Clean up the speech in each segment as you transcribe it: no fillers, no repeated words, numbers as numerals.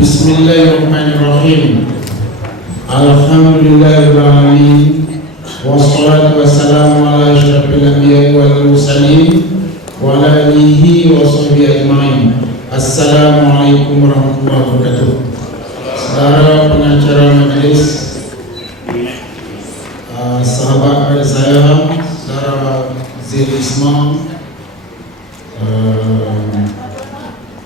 Bismillahirrahmanirrahim. Alhamdulillahirrahmanirrahim. Wassalatu wassalamu ala asyrafil anbiya'i wal mursalin wa ala alihi wa sahbihi ajma'in. Assalamualaikum warahmatullahi wabarakatuh. Saudara pengacara majlis, sahabat saya, saudara Zaid Ismail,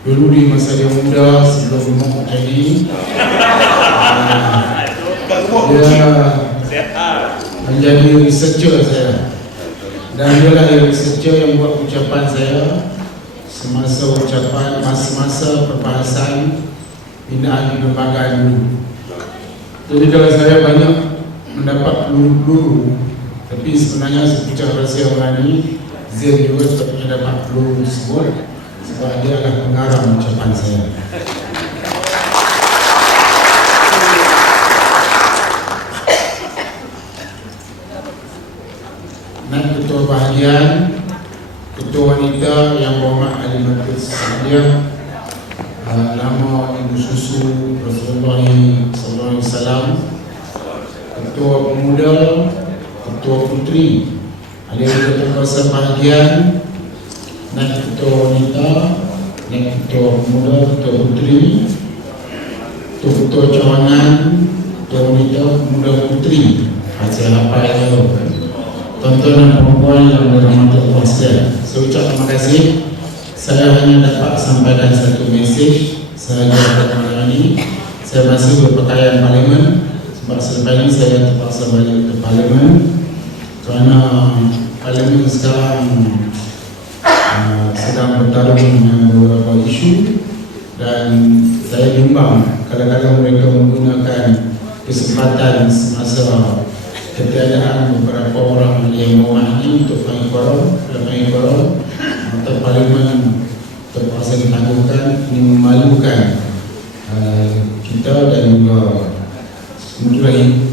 dulu di masa dia muda sebelum umur ini, dia menjadi researcher saya, dan dia lah researcher yang buat ucapan saya semasa masa perbahasan pindahan di lembaga dulu. Jadi kalau saya banyak mendapat peluru, tapi sebenarnya sepucuk rahsia orang ini, Zaid juga sepatutnya dapat peluru tersebut sebab dia adalah pengarang ucapan saya. Dan ketua bahagian, ketua wanita yang berhormat Alimatul Sa'adiyah, nama Ibu Susu Rasulullah SAW, ketua pemuda, ketua putri, ahli kuasa bahagian, dan ketua wanita, dan ketua pemuda, ketua putri, ketua cawangan, ketua wanita, pemuda, putri, hasil apa itu, tuan-tuan dan perempuan yang dirahmati Allah sekalian. Saya ucap terima kasih. Saya hanya dapat sampaikan satu mesej sahaja pada malam ini. Saya masih berpakaian parlimen sebab selepas ini saya terpaksa balik ke parlimen kerana parlimen sekarang sedang bertarung dengan beberapa isu, dan saya bimbang kadang-kadang mereka menggunakan kesempatan semasa ketiadaan beberapa orang yang memahami untuk panggil korum atau parlimen terpaksa ditangguhkan. Ini memalukan kita, dan juga mungkin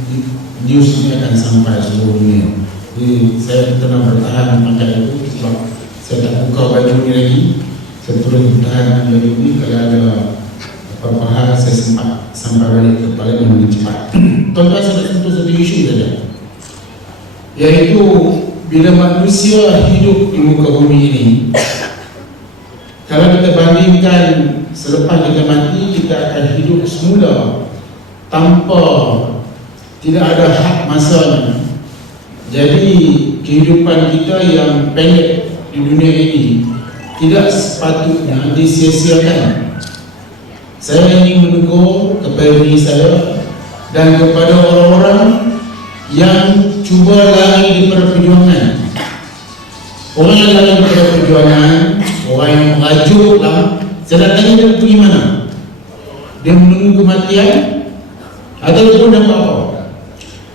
news ini akan sampai seluruh dunia. Jadi saya tenang bertahan macam itu sebab saya tak buka baju ni lagi. Saya terus bertahan baju ni. Kalau ada apa-apa hal saya sempat sampai balik ke parlimen lebih cepat. Tuan-tuan, saya sentuh satu isu saja, iaitu bila manusia hidup di muka bumi ini, kalau kita bandingkan selepas kita mati, kita akan hidup semula tanpa, tidak ada hak masanya. Jadi kehidupan kita yang pendek di dunia ini tidak sepatutnya disia-siakan. Saya ingin menegur kepada diri saya dan kepada orang-orang yang cuba lari di perjuangan. Orang yang lari di perjuangan, orang yang merajuklah, saya nak tanya dia pergi mana? Dia menunggu kematian ataupun dia buat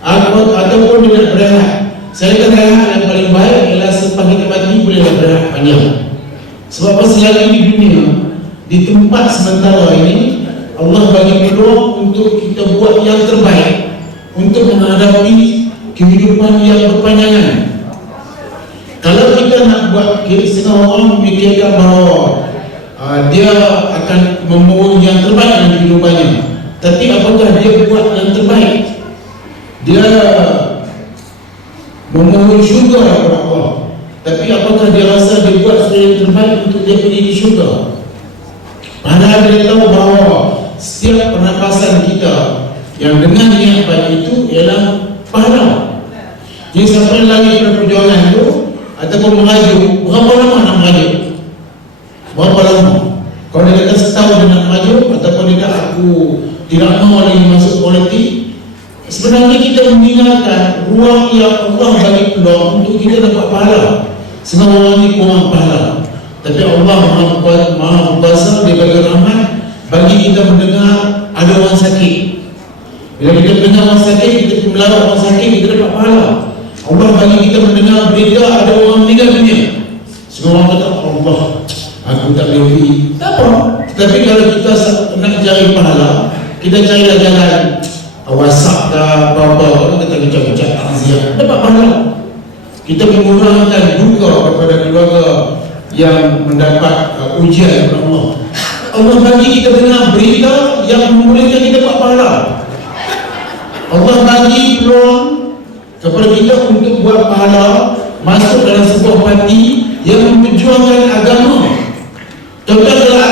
apa? Ataupun dia nak berehat. Saya kata rehat yang paling baik ialah selepas kita mati bolehlah berehat panjang. Sebab selagi di dunia, di tempat sementara ini, Allah bagi peluang untuk kita buat yang terbaik untuk menghadapi kehidupan yang berpanjangan. Kalau kita nak buat, setengah orang memikirkan bahawa dia akan membawa yang terbaik dalam kehidupannya. Tapi apakah dia buat yang terbaik? Dia memohon syurga kepada Allah, tapi apakah dia rasa dia buat sesuatu yang terbaik untuk dia pergi di syurga? Padahal dia tahu bahawa setiap pernafasan kita yang dengan niat baik itu ialah pahala. Jadi siapa yang lagi perjuangan itu ataupun mengajuk, berapa lama nak mengajuk? Berapa lama? Kalau dia kata setahun dia nak mengajuk, ataupun dia kata aku tidak mahu lagi masuk politik, sebenarnya kita meninggalkan ruang yang Allah bagi peluang untuk kita dapat pahala. Semua orang ini kurang pahala, tapi Allah Maha Kuasa, dia bagi rahmat bagi kita mendengar ada orang sakit. Bila kita mendengar orang sakit, kita melawat orang sakit, kita dapat pahala. Allah bagi kita mendengar berita ada orang meninggal dunia. Semua orang kata, Allah, aku tak boleh pergi. Tak apa. Tapi kalau kita nak cari pahala, kita carilah jalan WhatsApp ke apa-apa, kita bincang-bincang takziah, dapat pahala. Kita mengurangkan duka kepada keluarga yang mendapat ujian dari Allah. Allah bagi kita dengar berita yang membolehkan kita buat pahala. Allah bagi peluang kepada kita untuk buat pahala, masuk dalam sebuah parti yang memperjuangkan agama. Contoh adalah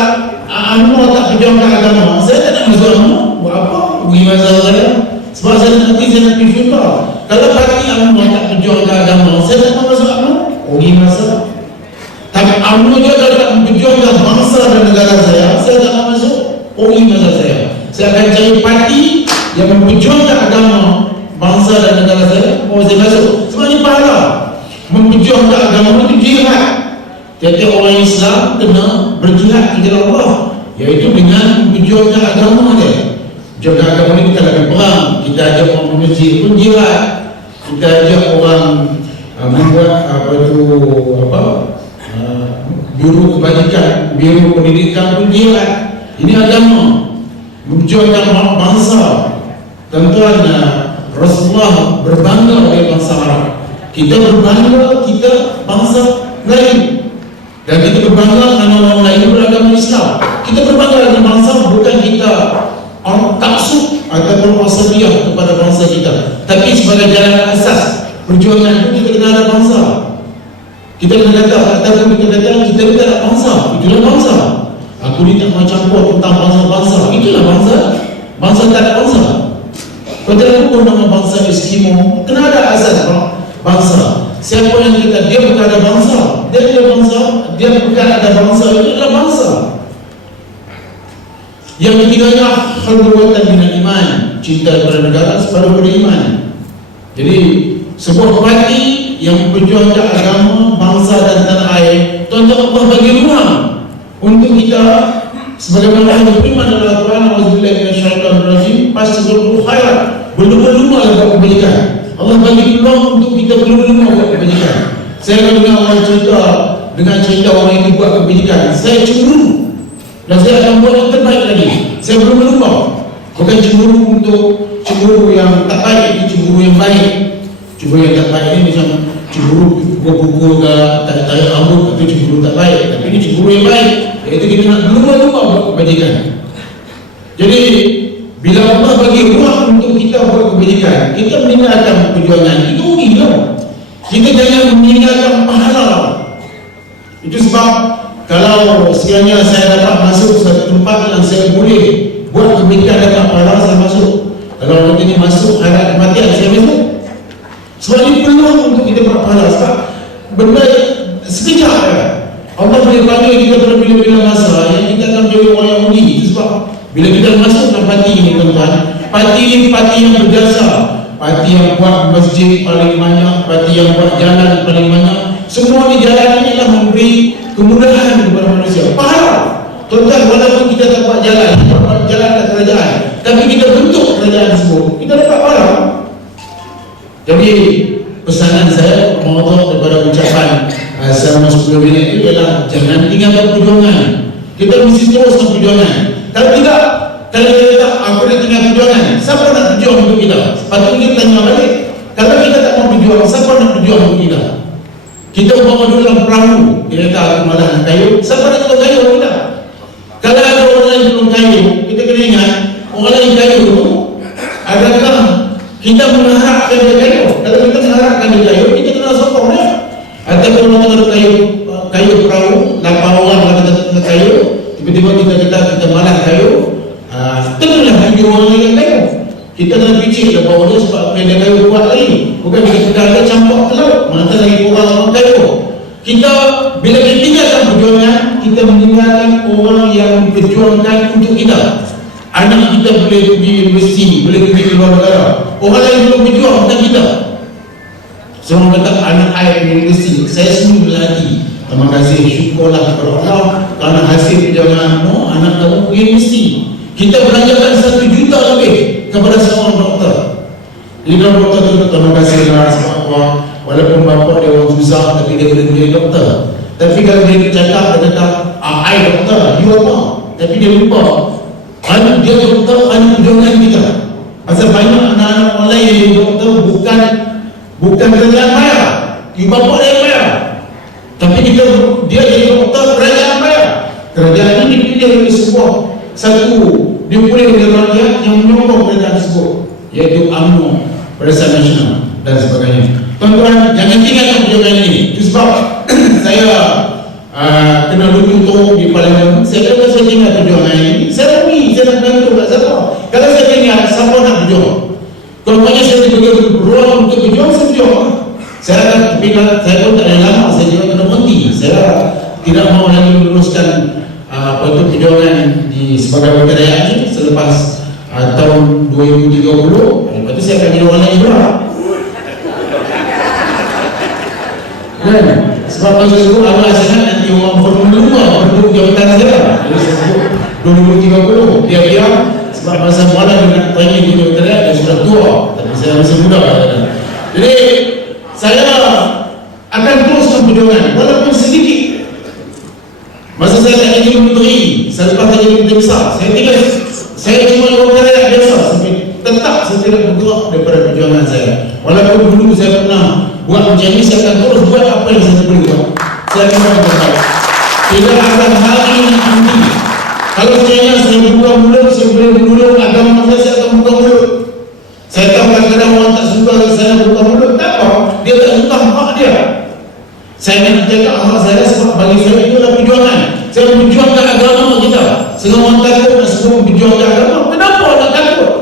UMNO tak perjuangkan agama, saya tak nak masuk UMNO. Buat apa? Pergi mazhab saya. Sebab saya nanti saya nak pergi syurga. Kalau parti UMNO tak perjuangkan agama, saya tak nak masuk UMNO. Pergi mazhab. Tapi UMNO juga kalau tak memperjuangkan bangsa dan negara saya tak nak masuk. Pergi mazhab saya. Saya akan cari parti yang memperjuangkan agama, bangsa dan negara saya. Saya masuk. Sebab ini pahala. Memperjuangkan agama itu jihad. Tiap-tiap orang Islam kena berjihad di jalan Allah, iaitu dengan memperjuangkan agama dia. Jaga agama ni kita lagi perang, kita ajak orang bermasjid pun jihad, kita ajak orang membuat biru kebajikan, biru pendidikan pun jihad. Ini agama, memperjuangkan bangsa. Tuan-tuan, Rasulullah berbangga oleh bangsa Arab. Kita berbangga kita bangsa lain. Dan kita berbangga kerana orang lain beragama Islam. Kita berbangga dengan bangsa, bukan kita orang taksub ataupun wasabiyah kepada bangsa kita, tapi sebagai jalan asas perjuangan itu kita kena ada bangsa. Kita kena kata, ataupun kita kata kita ada bangsa. Itulah bangsa. Aku ni tak mahu campur tentang bangsa-bangsa. Itulah bangsa. Bangsa tak ada bangsa. Padahal pun nama bangsa Eskimo, kena ada asas bangsa. Siapa yang kata dia bukan ada bangsa, dia bangsa, dia bukan ada bangsa, itu adalah bangsa. Yang ketiganya, khulwatan minal iman, cinta kepada negara separuh pada iman. Jadi sebuah parti yang memperjuangkan agama, bangsa dan tanah air, tuan-tuan, Allah bagi ruang untuk kita sebagaimana yang beriman dalam Al-Quran. Auzubillahi minasyaitonir rajim, fastabiqul khairat, berlumba-lumba dalam kebaikan. Allah bagi peluang untuk kita berlumba buat kebajikan. Saya dengar orang cerita dengan cerita orang itu buat kebajikan, saya cemburu dan saya akan buat yang terbaik lagi. Saya berlumba, bukan cemburu untuk cemburu yang tak baik, itu cemburu yang baik. Cemburu yang tak baik ini macam cemburu pukul-pukul ke, tarik rambut, itu cemburu tak baik. Tapi ini cemburu yang baik, iaitu kita nak berlumba buat kebajikan. Jadi bila Allah bagi ruang untuk kita buat kebajikan, kita meninggalkan perjuangan, itu rugi tau. Kita jangan meninggalkan pahala. Itu sebab kalau sekiranya saya dapat masuk satu tempat yang saya boleh buat kebajikan dapat pahala, saya masuk. Kalau orang ini masuk harap kematian, saya masuk. Sebab ini peluang untuk kita buat pahala. Sebab benda sekejap ya. Allah boleh panggil kita pada bila-bila masa yang kita akan menjadi orang yang mulia. Itu sebab bila kita masuk dalam parti ini, tuan-tuan, parti ini parti yang berjasa, parti yang buat masjid paling banyak, parti yang buat jalan paling banyak. Semua di jalan ini adalah memberi kemudahan kepada manusia. Pahala. Tuan-tuan, walaupun kita tak buat jalan, kita buat jalan ke kerajaan, tapi kita bentuk kerajaan tersebut, kita dapat pahala. Jadi pesanan saya mengotot daripada ucapan selama 10 minit itu adalah jangan tinggalkan perjuangan. Kita mesti teruskan perjuangan. Kalau tidak, kalau kita kata aku nak tinggal perjuangan, siapa nak berjuang untuk kita? Patut kita tanya balik. Kalau kita tak mau berjuang, siapa nak berjuang untuk kita? Kita umpama dulu dalam perahu, kita kata aku malah nak kayu, siapa nak tukang kayu kita? Kalau ada orang lain tukang kayu, kita kena ingat orang lain kayu itu, adakah kita mengharapkan dia kayu? Kalau kita mengharapkan dia kayu, kita kena sokong dia. Ataupun orang ada kayu perahu, 8 orang kata kayu, tiba-tiba kita malah kayu, tengahlah tujuh orang yang kayu. Kita kena picit dah bawa dia sebab ada kayu kuat lagi. Bukan kita ada campak ke laut, mana lagi orang kayu. Kita bila kita tinggalkan perjuangan, kita meninggalkan orang yang berjuangkan untuk kita. Anak kita boleh pergi universiti, boleh pergi ke luar negara. Orang lain belum berjuang, bukan kita. Semua kata anak saya di universiti, saya sendiri berhati. Terima kasih, syukurlah kepada Allah kerana hasil perjalanan anak kamu pergi universiti. Kita belanjakan 1 juta lebih kepada seorang doktor. Jadi kalau doktor itu terima kasih lah sebab Allah. Walaupun bapa dia orang susah, tapi dia boleh menjadi doktor. Tapi kalau dia cakap, dia kata I doktor, you apa? Tapi dia lupa dia doktor, perjuangan kita. Pasal banyak anak-anak orang lain yang jadi doktor bukan kerajaan bayar, ibu bapa dia bayar. Tapi dia jadi doktor kerajaan bayar. Kerajaan ini dipilih oleh menjadi sebuah satu dimulai dengan rakyat yang menyokong pernyataan tersebut, yaitu UMNO, Barisan Nasional dan sebagainya. Tuan-tuan, jangan tinggalkan perjuangan ini. Itu sebab saya kena duduk di parlimen. Saya kata saya tinggal perjuangan ini, saya rugi, saya nak bantu kat siapa. Kalau saya tinggal, siapa nak berjuang? Kalau banyak saya diberi ruang untuk berjuang, saya berjuang. Saya akan fikir, saya pun tak ada lama, saya juga kena berhenti. Saya tidak mahu lagi meneruskan perjuangan di sebagai wakil rakyat ini selepas tahun 2030. Lepas itu saya akan jadi orang lain juga. Kan? Sebab masa itu Allah sangat nanti orang formula penduduk jabatan saya. Jadi saya sebut 2030. Dia sebab masa mula dengan tanya di jabatan rakyat dia sudah tua, tapi saya masih muda. Jadi saya akan teruskan perjuangan walaupun sedikit. Masa saya tak jadi menteri, selepas saya jadi menteri besar, saya cuma wakil rakyat biasa, tapi tetap saya tidak bergerak daripada perjuangan saya. Walaupun dulu saya pernah buat macam ini, saya akan terus buat apa yang saya boleh buat. Saya akan berkata, tidak akan hari ini nanti. Kalau saya buka mulut, saya boleh menolong agama saya akan buka mulut. Saya tahu kadang-kadang orang tak suka saya buka mulut, tak apa, dia tak suka hak dia. Saya nak jaga hak saya sebab bagi saya itu adalah perjuangan. Saya memperjuangkan agama kita. Setengah orang takut nak sebut memperjuangkan agama. Kenapa nak takut?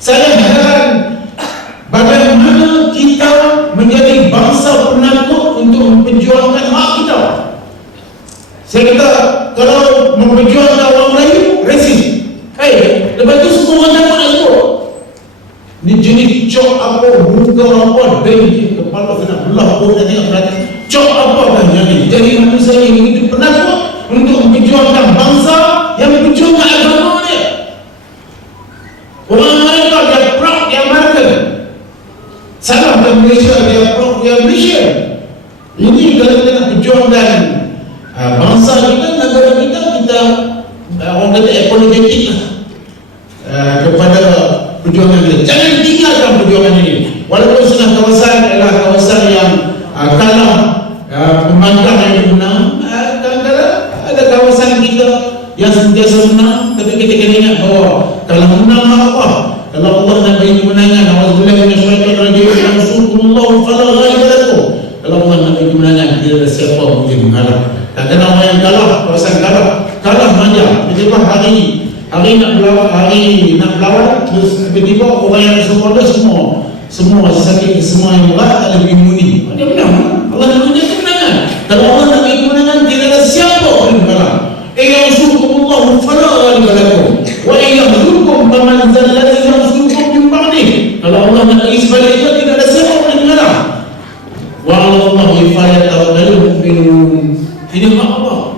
Saya heran bagaimana kita menjadi bangsa penakut untuk memperjuangkan hak kita. Saya kata kalau memperjuangkan orang Melayu, resis. Lepas tu semua orang takut nak sebut. Ni jenis cok apa, muka apa, dari kepala saya nak belah pun nak tengok berarti. Cok apa kan jadi manusia yang hidup penakut untuk memperjuangkan bangsa yang memperjuangkan agama dia. Orang Amerika dia proud dia American. Salahkan Malaysia dia proud dia Malaysia. Ini kalau kita nak perjuangkan bangsa kita, negara kita, orang kata apologetik kepada perjuangan kita. Jangan tinggalkan perjuangan ini. Walaupun setengah kawasan adalah kawasan yang kalah pembangkang yang menang, kadang-kadang ada kawasan kita yang sentiasa menang, tapi kita kena ingat bahawa kalau menang apa? Kalau Allah nak bagi kemenangan, auzubillahi minasyaitonir rajim, yansurkumullahu fala ghaliba lakum. Kalau Allah nak bagi kemenangan, tidak ada siapa pun yang mengalah. Kadang-kadang orang yang kalah, kawasan kalah manja. Tiba-tiba hari nak berlawan, terus tiba-tiba orang yang supporter semua sakit, semua yang berat tak ada immuni. Dia menang. Allah nak bagi kemenangan. Kalau Allah nak bagi kemenangan, tidak ada siapa pun yang mengalah. Yansurkumullahu fala ghaliba lakum wa yahdhurukum faman zal ladzi yansurukum min ba'dihi. Kalau Allah nak bagi sebaliknya, tidak ada siapa pun yang mengalah. Wa 'ala Allahi falyatawakkalul mu'minun. Ini apa?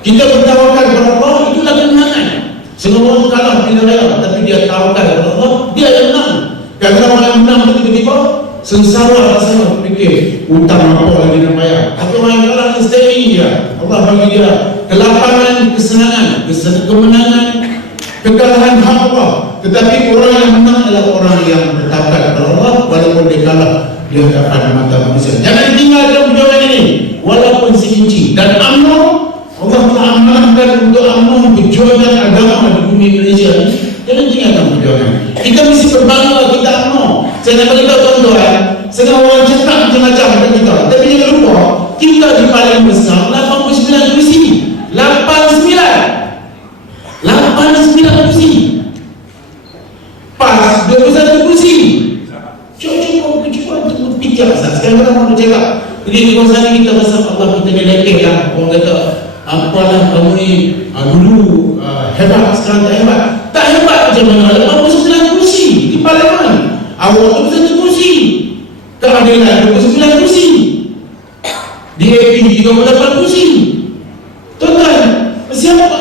Kita bertawakal kepada Allah, itulah kemenangan. Semua orang kalah bila raya, tapi dia tawakal kepada Allah, dia yang menang. Kadang-kadang orang yang menang itu tiba-tiba sengsara rasanya, fikir hutang apa lagi nak bayar. Tapi orang yang kalah ni steady dia. Allah bagi dia kelapangan, kesenangan, kemenangan, kekalahan hak Allah. Tetapi orang yang menang adalah orang yang bertawakal kepada Allah, walaupun dia kalah di hadapan mata manusia. Jangan tinggalkan perjuangan ini walaupun seinci. Dan UMNO, Allah telah amanahkan untuk UMNO perjuangan agama di bumi Malaysia ini. Jangan tinggalkan perjuangan. Kita mesti berbangga kita UMNO. Saya nak beritahu tuan-tuan, setengah orang cakap macam-macam tentang kita, tapi jangan lupa kita di paling besar 89 kursi. 89 kursi. Pas 21 kursi. Cuba untuk fikir. Sekarang kita mahu cakap, jadi di kawasan ini kita rasa Allah kita dilekeh lah. Orang kata apalah kamu ni dulu hebat, sekarang tak hebat. Tak hebat macam mana? 89 kursi di parlimen. Awak 21 kursi. Keadilan 29 kursi. DAP 38 kursi. Tuan-tuan,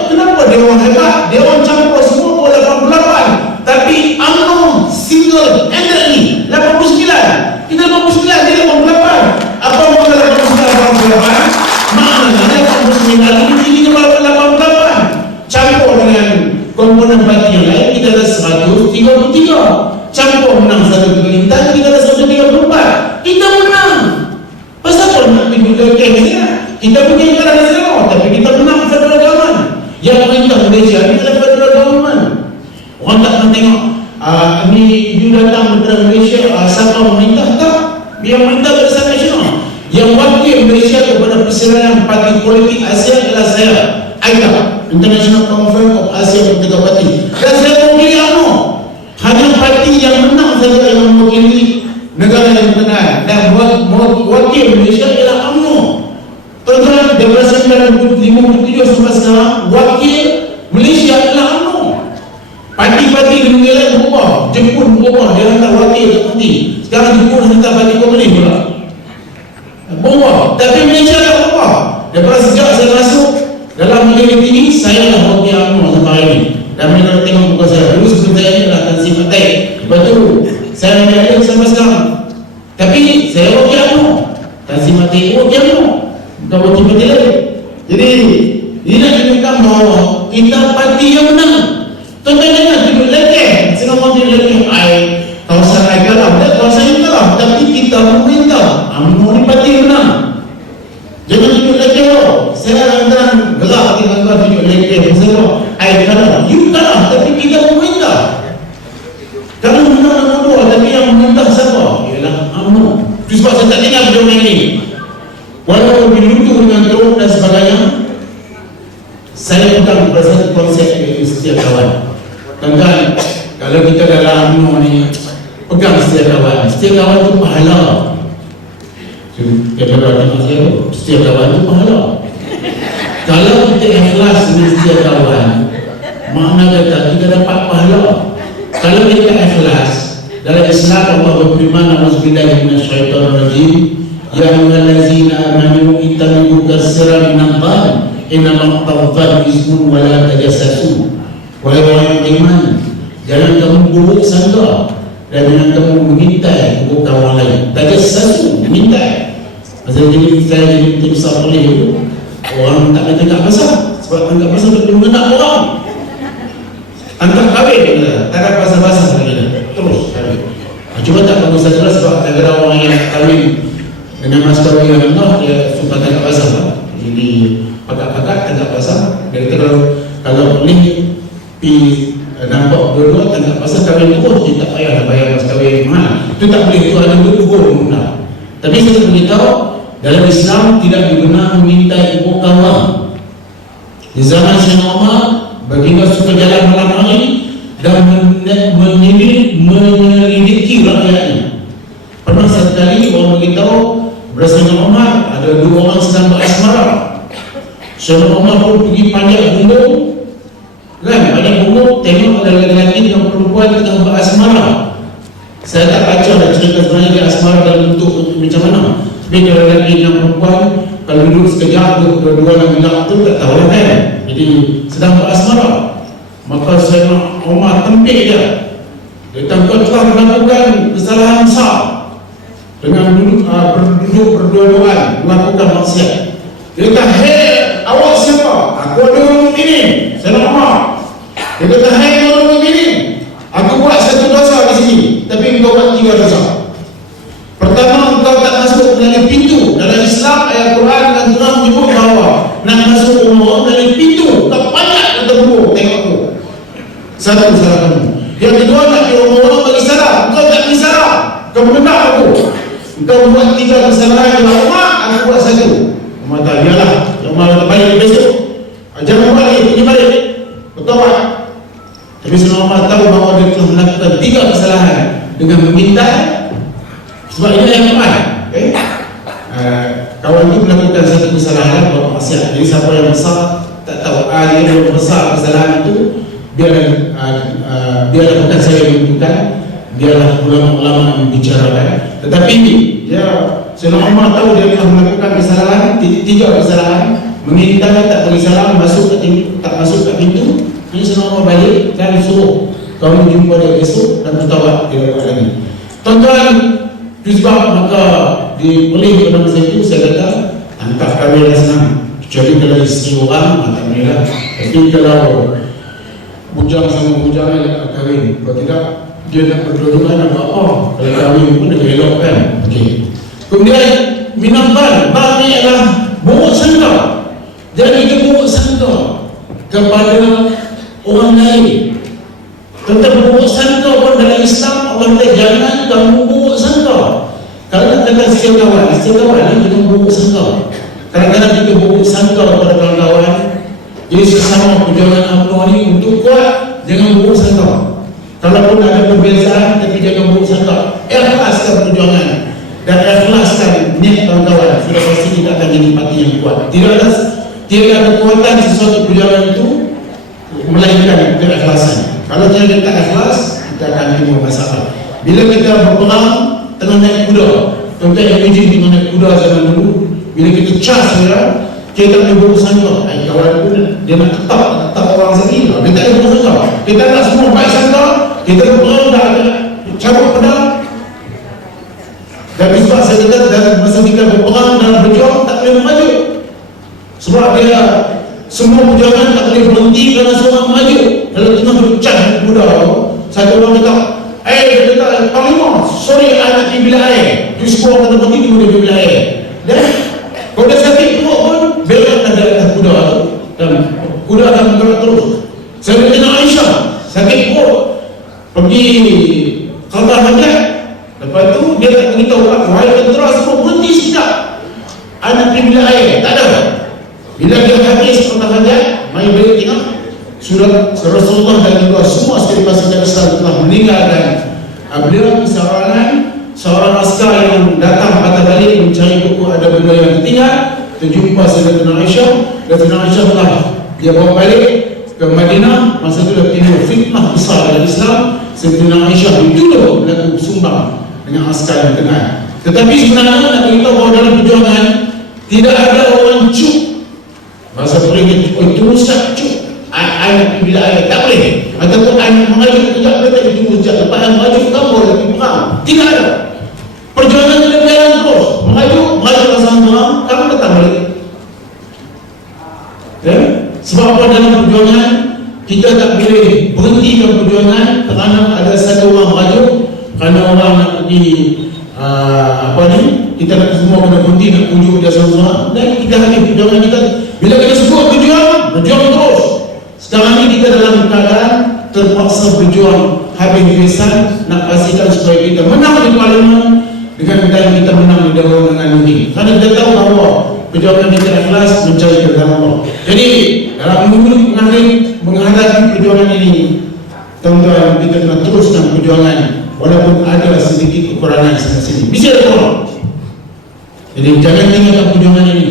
kenapa dia orang hebat? Dia orang campur semua 88. Tapi UMNO single handedly 89. Kita 89, dia 88. Apa makna 89? Maknanya 89 ini 88. Campur dengan komponen parti yang lain, kita ada 133. Campur menang satu pemerintahan, kita ada 134. Kita menang. Pasal apa nak pergi ke Kenya? Kita pergi ke Negara, tapi kita menang federal government. Yang perintah Malaysia ni adalah federal government. Orang tak pernah tengok ni you datang daripada Malaysia, siapa pemerintah? Tak, biar pemerintah Barisan Nasional. Yang wakil Malaysia kepada persilihan parti politik ASEAN adalah saya, AITA, International Conference of ASEAN Political Party, dan saya mewakili UMNO. Hanya parti yang menang saja yang mewakili negara yang berkenaan, dan wakil Malaysia adalah UMNO. Tuan-tuan, daripada 1957 sampai sekarang, wakil Malaysia adalah UMNO. Parti-parti di negara lain berubah, Jepun berubah, dia hantar wakil ke parti. Sekarang Jepun hantar parti komunis pula, berubah. Tapi Malaysia tak berubah. Daripada sejak saya masuk dalam negeri ini, saya dah wakil UMNO sampai hari ini. Dan mereka tengok muka saya. Dulu sebelum saya ni adalah Tansi Patai. Lepas tu saya ambil alih sampai sekarang. Tapi saya wakil UMNO, Tansi Patai wakil UMNO, bukan wakil parti lain. Jadi ini nak tunjukkan bahawa kita parti yang menang. Tuan-tuan jangan duduk lekeh. Senang duduk lekeh. Kawasan saya kalah, kawasan saya kalah, tapi kita meminta UMNO ni parti yang menang. Jangan duduk lekeh. Saya kadang gelap dengan kau duduk lekeh. Saya kalah, you kalah, tapi kita meminta. Kalau menang nombor dua, tapi yang meminta siapa? Ialah UMNO. Itu sebab saya tak dengar video ini. Walaupun dilutuh dengan teruk dan sebagainya, saya pegang pada satu konsep, iaitu setia kawan. Tuan-tuan, kalau kita dalam UMNO ni pegang setia kawan. Setia kawan itu pahala. Setia kawan itu pahala. Kalau kita ikhlas dengan setia kawan, makna kata kita dapat pahala. Kalau kita ikhlas, dalam Islam Allah berfirman, "A'udzubillahi minasyaitonirrajim, ya ayyuhallazina amanu ittabi'u katsiran minadh-dhann, innama at-dhannu ismun wa la tajassasu." Wahai orang yang beriman, jangan kamu buruk sangka dan jangan kamu mengintai buruk orang lain. Tajassasu, mengintai. Pasal jadi saya jadi tim sapoleh itu, orang tak ada tangkap pasal. Sebab tangkap pasal tak boleh mengenal orang. Tangkap kahwin dia, tak ada pasal-pasal lagi dah. Terus kahwin. Cuma tak bagus saja sebab ada orang yang kahwin dengan mas kahwin yang Allah, dia suka tangkap pasal. Jadi pakat-pakat tangkap pasal. Dan kalau boleh pergi nampak dua-dua tangkap pasal kahwin terus, dia tak payah bayar mas kahwin mahal. Itu tak boleh, itu ada dua-dua. Tapi saya beritahu, dalam Islam tidak dibenarkan memintai ibu kawan. Di zaman Sayyidina Umar, baginda suka jalan malam hari dan menyelidiki rakyatnya. Pernah sekali orang beritahu, Sayyidina Umar ada dua orang sedang berasmara. Sayyidina Umar pun pergi panjat gunung, kan? Panjat gunung, tengok ada lelaki dengan perempuan tengah berasmara. Saya tak baca dah cerita sebenarnya dia asmara dalam bentuk macam mana. Tapi kalau lelaki dengan perempuan, kalau duduk sekejap, dua-dua yang bilang tu tak tahu lah kan. Jadi sedang berasmara. Maka Sayyidina Umar tempik dia. Dia kata telah melakukan kesalahan besar dengan berduduk berdua-duaan melakukan maksiat. Dia kata, "Hei, awak siapa?" "Aku ada orang begini." Sayyidina Umar. Dia kata, "Hei, orang begini, aku buat satu dosa di sini, tapi engkau buat tiga dosa. Pertama, engkau tak masuk melalui pintu. Dalam Islam, ayat Quran dan Quran menyebut bahawa nak masuk umur melalui pintu. Kau panjat ke tembok, tengok aku. Satu salah kamu. Yang kedua, nak di umur bagi salam. Engkau tak bagi salam, kau menentang aku. Engkau buat tiga kesalahan yang Umar, aku buat satu." Umar tak, "Yalah, Umar tak balik besok. Jangan balik, pergi balik. Bertawak." Tapi Sayyidina Umar tahu bahawa dia telah melakukan tiga kesalahan dengan meminta. Sebab ini yang tepat, okay? Kawan itu melakukan satu kesalahan buat maksiat. Jadi siapa yang besar tak tahu dia yang besar kesalahan itu, biarlah bukan saya yang menentukan, biarlah ulama-ulama yang membicarakan. Tetapi dia Sayyidina Umar tahu dia telah melakukan kesalahan, tiga kesalahan, meminta tak bagi salam, tak masuk ke pintu. Ini Sayyidina Umar balik dan suruh kamu jumpa dia besok dan bertawab dia buat lagi. Tuan-tuan, itu sebab maka dipilih pada masa itu saya kata tangkap kami dah senang. Kecuali kalau isteri orang, tak boleh lah. Tapi kalau bujang sama bujang nak kahwin, kalau tidak dia nak berdua-dua nak buat apa? Kalau kahwin pun dia elok kan. Okay. Kemudian minamban, bab ni adalah buruk sangka. Jadi dia buruk sangka kepada lagi. Tentang berburuk sangka pun dalam Islam Allah kata jangan kamu berburuk sangka. Kalau nak kata setiap kawan jangan berburuk sangka. Kadang-kadang kita berburuk sangka kepada kawan-kawan. Jadi sesama perjuangan UMNO ni untuk kuat, jangan berburuk sangka. Kalaupun ada perbezaan, tapi jangan berburuk sangka. Ikhlaskan perjuangan dan ikhlaskan niat kawan-kawan. Sudah pasti kita akan jadi parti yang kuat. Tidak ada kekuatan sesuatu perjuangan itu melainkan keikhlasan. Kalau kita tak ikhlas, kita akan timbul masalah. Bila kita berperang tengah naik kuda, contoh imagine tengah naik kuda zaman dulu, bila kita charge kita tak boleh berburuk sangka. Kawan pun dia nak tetap orang sendiri, dia tak boleh berburuk sangka. Kita nak semua baik sangka, kita berperang dah ada cabut pedang. Dan sebab saya kata dalam masa kita berperang dan berjuang tak boleh maju. Sebab dia semua perjuangan tak boleh berhenti kerana seorang maju. Kalau tengah bercah kuda, satu orang kata, dia kata, Panglima, sorry, I nak pergi bilik air. Dia semua kata berhenti, dia boleh pergi bilik air. Dan kalau dia sakit perut pun, belakang ada atas kuda tu, dan kuda akan bergerak terus. Saya kena Aisyah, sakit perut, pergi khabar hajat. Lepas tu, dia tak beritahu, wahai tentera semua berhenti sekejap. I nak pergi bilik air, tak ada. Bila dia habis khabar hajat, mari balik tengok, surat Rasulullah dan juga semua sekali pasukan Islam telah meninggal. Dan beliau seorang askar yang datang patah balik mencari buku ada benda yang tertinggal, terjumpa Sayyidatina Aisyah. Sayyidatina Aisyah telah dia bawa balik ke Madinah. Masa itu dah timbul fitnah besar dalam Islam. Sayyidatina Aisyah dituduh berlaku sumbang dengan askar yang kenal. Tetapi sebenarnya nak beritahu bahawa dalam perjuangan tidak ada orang cuk. Bahasa Perigi itu rusak cuk. Ayat bila ayat tak boleh. Ataupun ayat mengajuk kejap mereka ditunggu sekejap. Lepas yang mengajuk kamu lagi perang. Tidak ada. Perjuangan kita berjalan terus. Mengajuk pasang perang, kamu datang balik. Sebab apa dalam perjuangan kita tak boleh berhentikan perjuangan kerana ada satu orang mengajuk, kerana orang nak pergi kita nak semua kena berhenti nak pujuk dia semua, dan kita habis perjuangan kita. Bila kita sebut berjuang terus. Sekarang ini kita dalam keadaan terpaksa berjuang habis-habisan nak pastikan supaya kita menang di parlimen dengan kita menang di dalam dengan negeri. Kerana kita tahu bahawa perjuangan kita ikhlas mencari keridhaan Allah. Jadi dalam menghadapi perjuangan ini, tuan-tuan, kita kena teruskan perjuangan walaupun ada sedikit kekurangan sana-sini. Bisa ada orang. Jadi jangan tinggalkan perjuangan ini.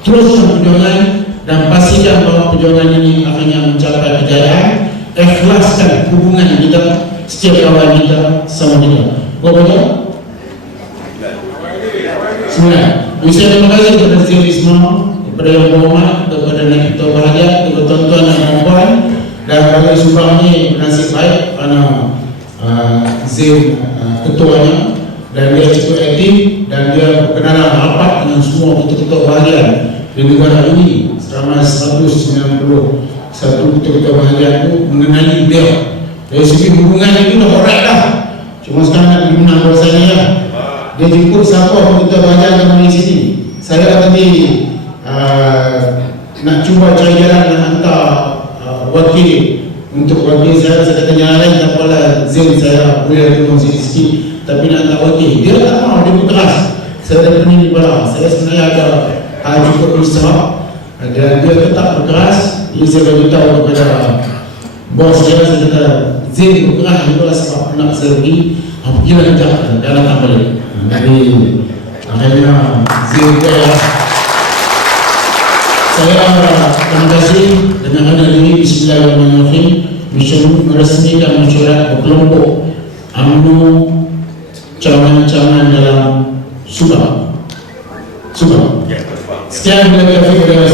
Teruskan perjuangan dan pastikan bahawa perjuangan ini akhirnya mencapai kejayaan. Ikhlaskan hubungan kita, setiap kawan kita sama kita. Berapa? 9. Saya terima kasih kepada Zil Ismail, kepada Yang Berhormat, kepada Ketua Bahagia, kepada tuan-tuan dan puan-puan, dan bagi sumbang ini bernasib baik kerana Zil ketuanya dan dia cukup aktif dan dia berkenalan rapat dengan semua ketua-ketua bahagian di negara ini. Selama 191 ketua-ketua bahagian itu mengenali beliau. Dari segi hubungan itu dah alright dah. Cuma sekarang nak dimenang bahasanya lah. Dia jemput siapa pun ketua bahagian yang di sini. Saya tadi nak cuba cari jalan nak hantar wakil. Untuk wakil saya kata jalan lain tak apalah, Zin saya boleh tolong sikit-sikit, tapi nak hantar wakil. Dia tak mahu, dia berkeras. Saya dah pening di kepala. Saya sebenarnya ada cukup berusaha. Dan dia tetap berkeras. Jadi saya beritahu kepada bos saya kata, Zin berkeras juga sebab nak saya pergi. Pergilah kejap, dah datang balik. Jadi akhirnya Zin berkeras. Saya terima kasih dengan ada diri. Bismillahirrahmanirrahim. Meresmikan mesyuarat berkelompok UMNO cawangan-cawangan dalam Subang. Sekian, bila kita